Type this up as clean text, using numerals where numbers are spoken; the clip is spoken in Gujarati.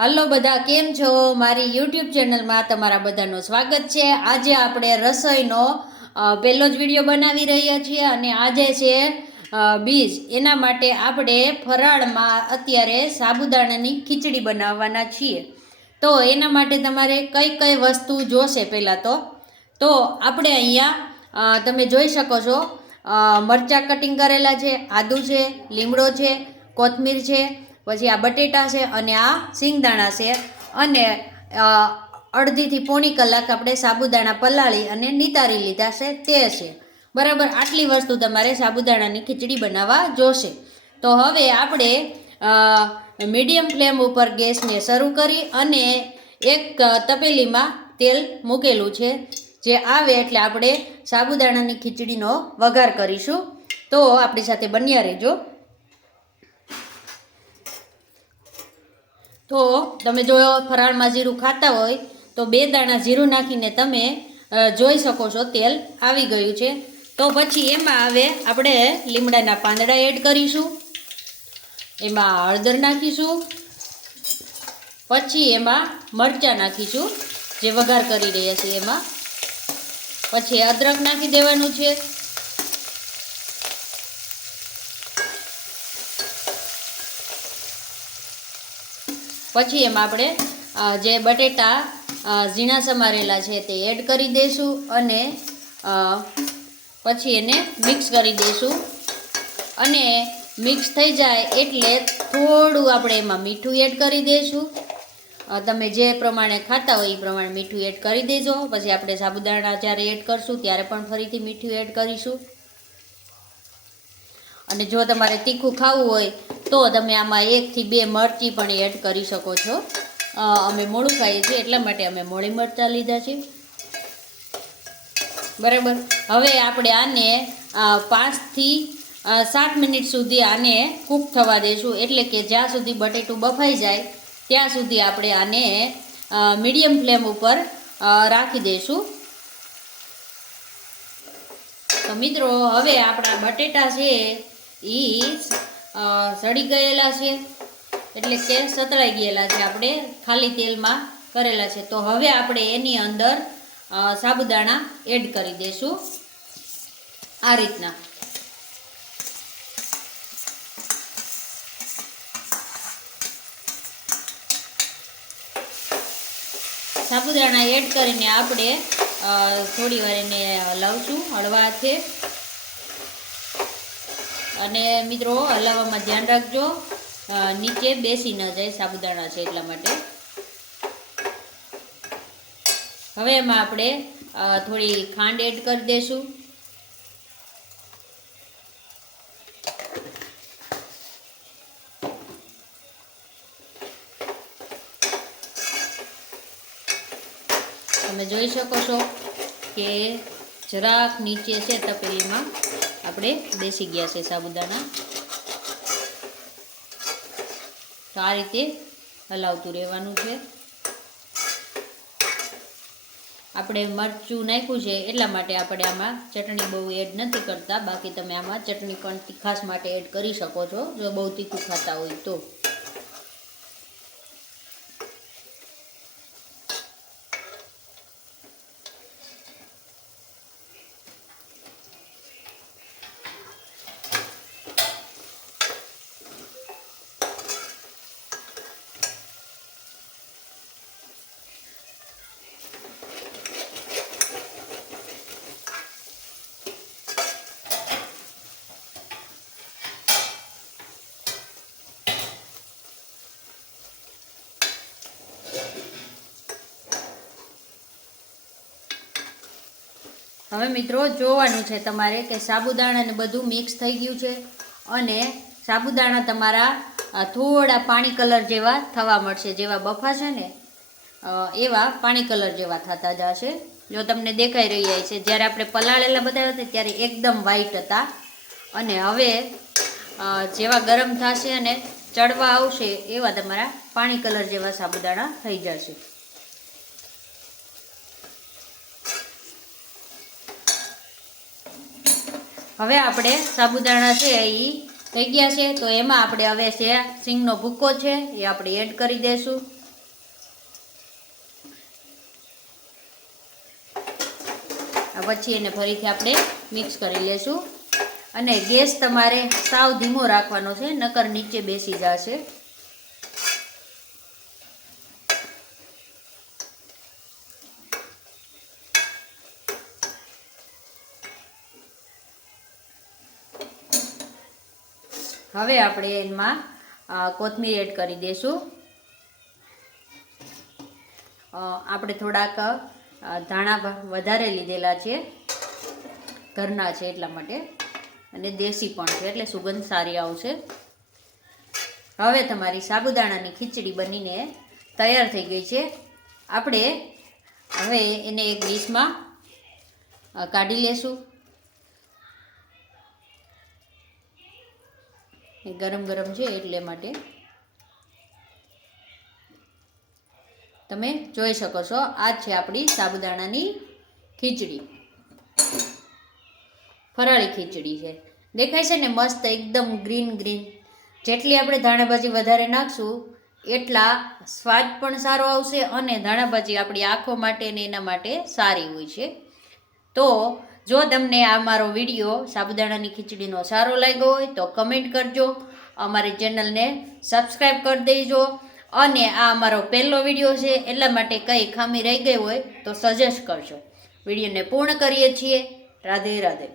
હલો બધા, કેમ છો? મારી યુટ્યુબ ચેનલમાં તમારા બધાનું સ્વાગત છે। આજે આપણે રસોઈનો પહેલો જ વિડીયો બનાવી રહ્યા છીએ અને આજે છે બીજ। એના માટે આપણે ફરાળમાં અત્યારે સાબુદાણાની ખીચડી બનાવવાના છીએ। તો એના માટે તમારે કઈ કઈ વસ્તુ જોશે પહેલાં તો આપણે અહીંયા તમે જોઈ શકો છો મરચાં કટિંગ કરેલા છે, આદુ છે, લીમડો છે, કોથમીર છે, પછી આ બટેટા છે અને આ સિંગદાણા છે અને અડધીથી પોણી કલાક આપણે સાબુદાણા પલાળી અને નિતારી લીધા છે તે છે બરાબર। આટલી વસ્તુ તમારે સાબુદાણાની ખીચડી બનાવવા જોશે। તો હવે આપણે મીડિયમ ફ્લેમ ઉપર ગેસને શરૂ કરી અને એક તપેલીમાં તેલ મૂકેલું છે। જે આવે એટલે આપણે સાબુદાણાની ખીચડીનો વઘાર કરીશું। તો આપણી સાથે બન્યા રહેજો। તો તમે જો ફરાળમાં જીરું ખાતા હોય તો 2 દાણા જીરું નાખીને તમે જોઈ શકો છો તેલ આવી ગયું છે। તો પછી એમાં હવે આપણે લીમડાના પાંદડા એડ કરીશું, એમાં હળદર નાખીશું, પછી એમાં મરચાં નાખીશું જે વઘાર કરી રહ્યા છીએ એમાં, પછી અદરક નાખી દેવાનું છે, પછી એમાં આપણે જે બટેટા ઝીણા સમારેલા છે તે એડ કરી દઈશું અને પછી એને મિક્સ કરી દઈશું અને મિક્સ થઈ જાય એટલે થોડું આપણે એમાં મીઠું એડ કરી દઈશું। તમે જે પ્રમાણે ખાતા હોય એ પ્રમાણે મીઠું એડ કરી દેજો। પછી આપણે સાબુદાણા જ્યારે એડ કરશું ત્યારે પણ ફરીથી મીઠું એડ કરીશું। અને જો તમારે તીખું ખાવું હોય તો તમે આમાં 1 થી 2 મરચી પણ એડ કરી શકો છો। અમે મોળું ખાઈએ છીએ એટલા માટે અમે મોળી મરચાં લીધા છે બરાબર। હવે આપણે આને 5 થી 7 મિનિટ સુધી આને કૂક થવા દઈશું, એટલે કે જ્યાં સુધી બટેટું બફાઈ જાય ત્યાં સુધી આપણે આને મીડિયમ ફ્લેમ ઉપર રાખી દઈશું। તો મિત્રો હવે આપણા બટેટા છે એ સડી ગયેલા છે, એટલે કે સતળાઈ ગયેલા છે, આપણે ખાલી તેલમાં કરેલા છે। તો હવે આપણે એની અંદર સાબુદાણા એડ કરી દઈશું આ રીતના। સાબુદાણા એડ કરીને આપણે થોડી વાર એને હલાવશું હળવા હાથે। અને મિત્રો હલાવવામાં ધ્યાન રાખજો, નીચે બેસી ન જાય, સાબુદાણા છે એટલા માટે। હવે એમાં આપણે થોડી ખાંડ એડ કરી દઈશું, તમે જોઈ શકો છો કે જરાક નીચે છે તપેલીમાં આપણે બેસી ગયા છે સાબુદાણા। તો આ રીતે હલાવતું રહેવાનું છે। આપણે મરચું નાખ્યું છે એટલા માટે આપણે આમાં ચટણી બહુ એડ નથી કરતા, બાકી તમે આમાં ચટણી પણ તીખાશ માટે એડ કરી શકો છો જો બહુ તીખું ખાતા હોય તો। હવે મિત્રો જોવાનું છે તમારે કે સાબુદાણા ને બધું મિક્સ થઈ ગયું છે અને સાબુદાણા તમારા થોડા પાણી કલર જેવા થવા મળશે, જેવા બફાશે ને એવા પાણી કલર જેવા થતા જશે। જો તમને દેખાઈ રહ્યા છે, જ્યારે આપણે પલાળેલા બધા હતા ત્યારે એકદમ વ્હાઈટ હતા અને હવે જેવા ગરમ થશે અને ચડવા આવશે એવા તમારા પાણી કલર જેવા સાબુદાણા થઈ જશે। હવે આપણે સાબુદાણા છે એ થઈ ગયા છે, તો એમાં આપણે હવે છે સિંગનો ભૂકો છે એ આપણે એડ કરી દઈશું। પછી એને ફરીથી આપણે મિક્સ કરી લેશું. અને ગેસ તમારે સાવ ધીમો રાખવાનો છે, નકર નીચે બેસી જશે. હવે આપણે એમાં કોથમીર એડ કરી દઈશું. આપણે થોડાક ધાણા વધારે લીધેલા છે, ઘરના છે એટલા માટે, અને દેશી પણ છે એટલે સુગંધ સારી આવશે. હવે તમારી સાબુદાણાની ખીચડી બનીને તૈયાર થઈ ગઈ છે. આપણે હવે એને એક ડીશમાં કાઢી લેશું. ગરમ ગરમ છે એટલે માટે તમે જોઈ શકો છો. આ છે આપણી સાબુદાણાની ખીચડી, ફરાળી ખીચડી છે. દેખાય છે ને મસ્ત, એકદમ ગ્રીન ગ્રીન. જેટલી આપણે ધાણાભાજી વધારે નાખશું એટલા સ્વાદ પણ સારો આવશે, અને ધાણાભાજી આપણી આંખો માટે ને એના માટે સારી હોય છે. તો જો તમને આ મારો વિડીયો સાબુદાણાની ખીચડીનો સારો લાગ્યો હોય તો કમેન્ટ કરજો, અમારી ચેનલને સબસ્ક્રાઈબ કરી દેજો. અને આ અમારો પહેલો વિડીયો છે એટલા માટે કંઈ ખામી રહી ગઈ હોય તો સજેસ્ટ કરજો. વિડીયોને પૂર્ણ કરીએ છીએ. રાધે રાધે.